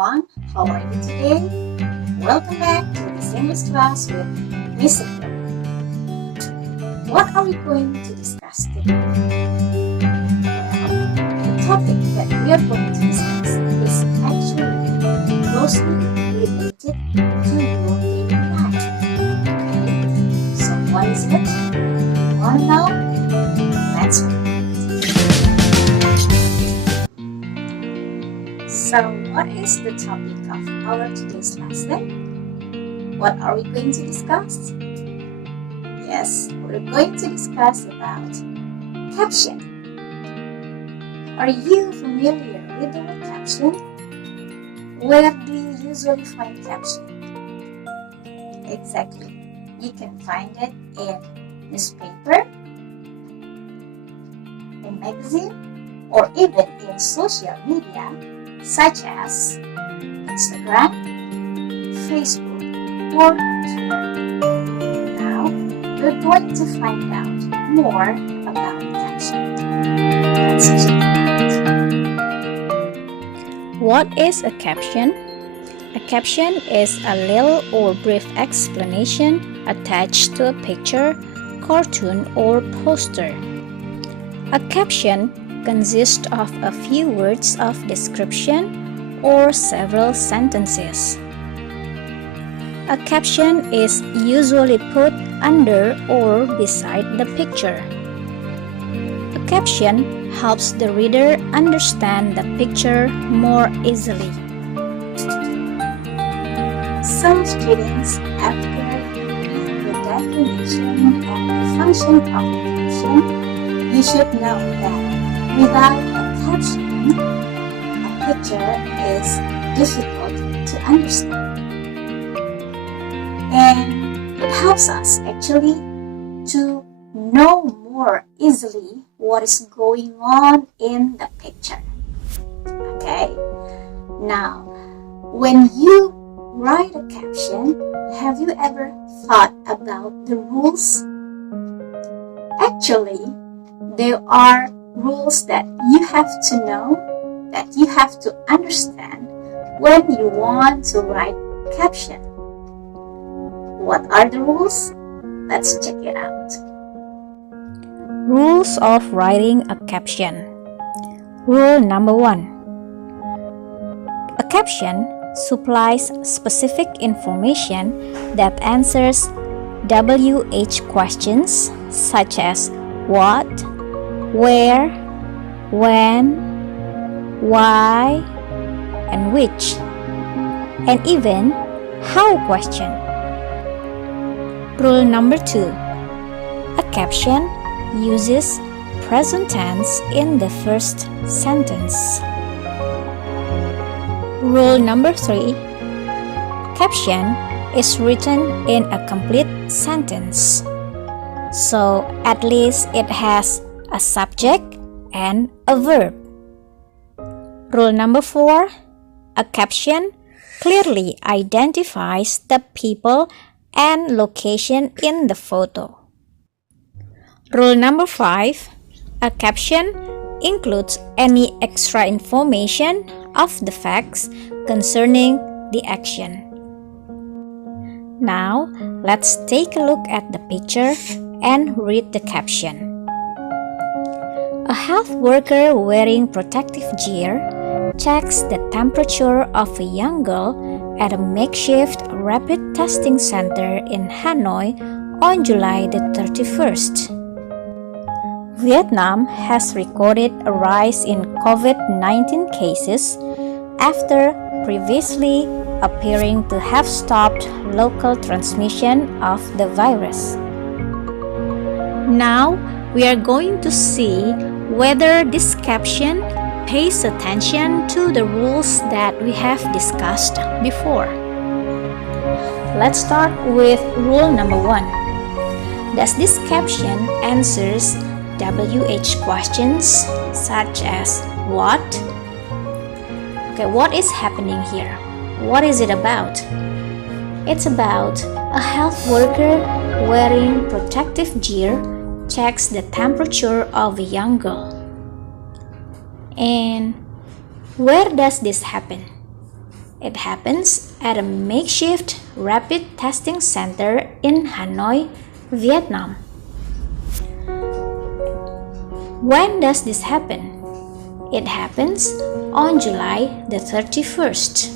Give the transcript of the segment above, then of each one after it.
everyone, how are you today? Welcome back to this English class with Miss April. What are we going to discuss today? Well, the topic that we are going to discuss is actually closely related to your daily life. Okay? So what is it? You want to know? Let's go. So, what is the topic of our today's lesson? What are we going to discuss? Yes, we're going to discuss about caption. Are you familiar with the word caption? Where do you usually find caption? Exactly. You can find it in newspaper, in magazine, or even in social media such as Instagram, Facebook, or Twitter. Now, we're going to find out more about caption. Let's check it out. What is a caption? A caption is a little or brief explanation attached to a picture, cartoon, or poster. A caption consists of a few words of description or several sentences. A caption is usually put under or beside the picture. A caption helps the reader understand the picture more easily. Some students, after reading the definition and the function of a caption, you should know that without a caption, a picture is difficult to understand. And it helps us actually to know more easily what is going on in the picture. Okay? Now, when you write a caption, have you ever thought about the rules? Actually, there are rules that you have to know, that you have to understand when you want to write caption. What are the rules? Let's check it out. Rules of writing a caption. Rule number 1. A caption supplies specific information that answers WH questions such as what, where, when, why, and which, and even how question. Rule number 2. A caption uses present tense in the first sentence. Rule number 3. Caption is written in a complete sentence, so at least it has a subject and a verb. Rule number 4. A caption clearly identifies the people and location in the photo. Rule number 5. A caption includes any extra information of the facts concerning the action. Now, let's take a look at the picture and read the caption. A health worker wearing protective gear checks the temperature of a young girl at a makeshift rapid testing center in Hanoi on July the 31st. Vietnam has recorded a rise in COVID-19 cases after previously appearing to have stopped local transmission of the virus. Now, we are going to see whether this caption pays attention to the rules that we have discussed before. Let's start with rule number 1. Does this caption answers WH questions such as what? Okay, what is happening here? What is it about? It's about a health worker wearing protective gear checks the temperature of a young girl. And where does this happen? It happens at a makeshift rapid testing center in Hanoi, Vietnam. When does this happen? It happens on July the 31st.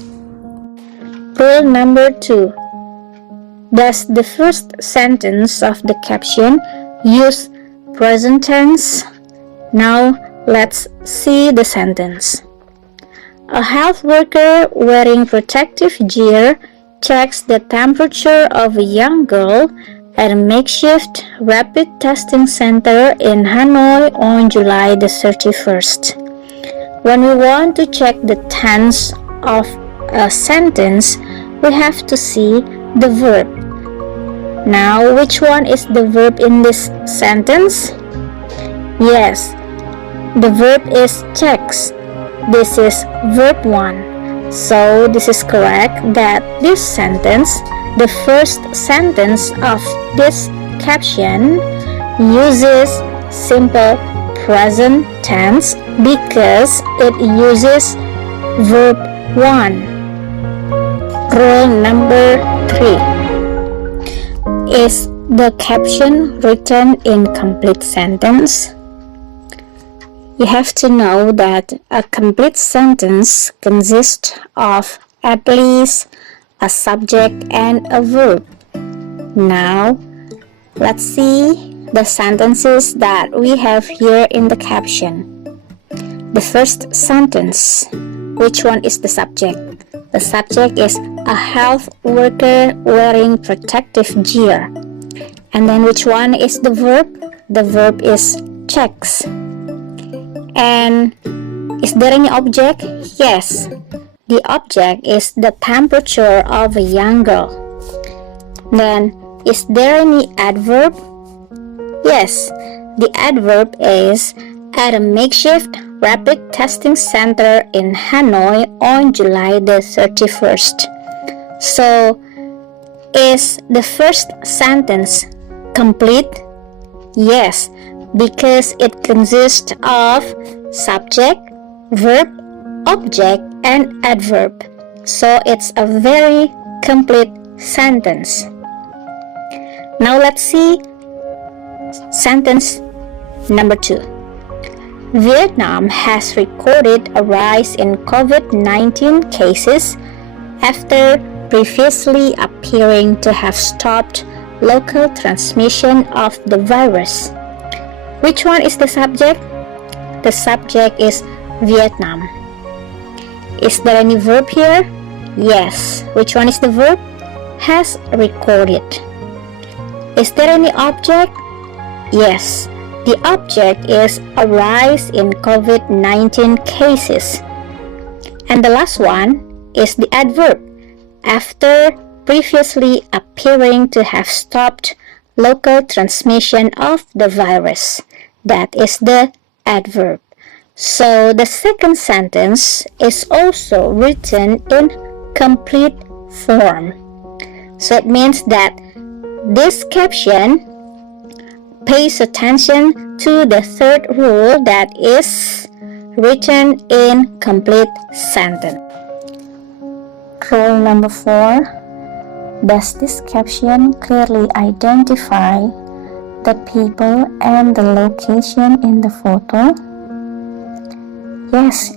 Rule number 2. Does the first sentence of the caption use present tense? Now let's see the sentence. A health worker wearing protective gear checks the temperature of a young girl at a makeshift rapid testing center in Hanoi on July the 31st. When we want to check the tense of a sentence, we have to see the verb. Now, which one is the verb in this sentence? Yes, the verb is checks. This is verb 1. So, this is correct that this sentence, the first sentence of this caption, uses simple present tense because it uses verb 1. Rule number 3. Is the caption written in complete sentence? You have to know that a complete sentence consists of at least a subject and a verb. Now, let's see the sentences that we have here in the caption. The first sentence, which one is the subject? The subject is a health worker wearing protective gear. And then which one is the verb? The verb is checks. And is there any object? Yes. The object is the temperature of a young girl. Then, is there any adverb? Yes. The adverb is at a makeshift rapid testing center in Hanoi on July the 31st. So, is the first sentence complete? Yes, because it consists of subject, verb, object, and adverb. So it's a very complete sentence. Now let's see sentence number 2. Vietnam has recorded a rise in COVID-19 cases after previously appearing to have stopped local transmission of the virus. Which one is the subject? The subject is Vietnam. Is there any verb here? Yes. Which one is the verb? Has recorded. Is there any object? Yes. The object is a rise in COVID-19 cases. And the last one is the adverb. After previously appearing to have stopped local transmission of the virus. That is the adverb. So the second sentence is also written in complete form. So it means that this caption pays attention to the third rule that is written in complete sentence. Rule number 4. Does this caption clearly identify the people and the location in the photo? Yes,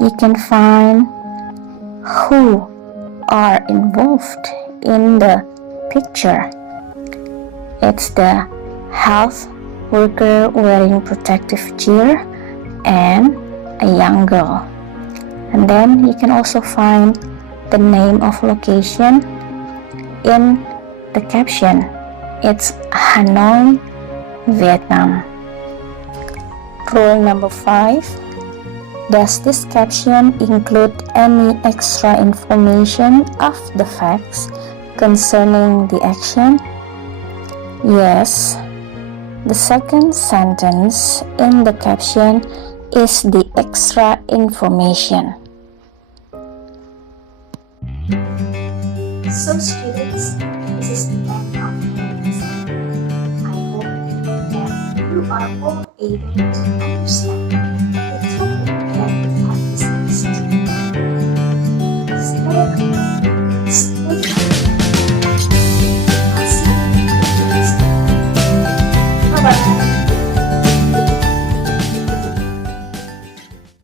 you can find who are involved in the picture. It's the health worker wearing protective gear and a young girl. And then you can also find the name of location in the caption. It's Hanoi, Vietnam. Rule number 5. Does this caption include any extra information of the facts concerning the action? Yes. The second sentence in the caption is the extra information. So students, this is the end of the lesson. I hope that you are all able to understand the topic that we have discussed. Bye-bye.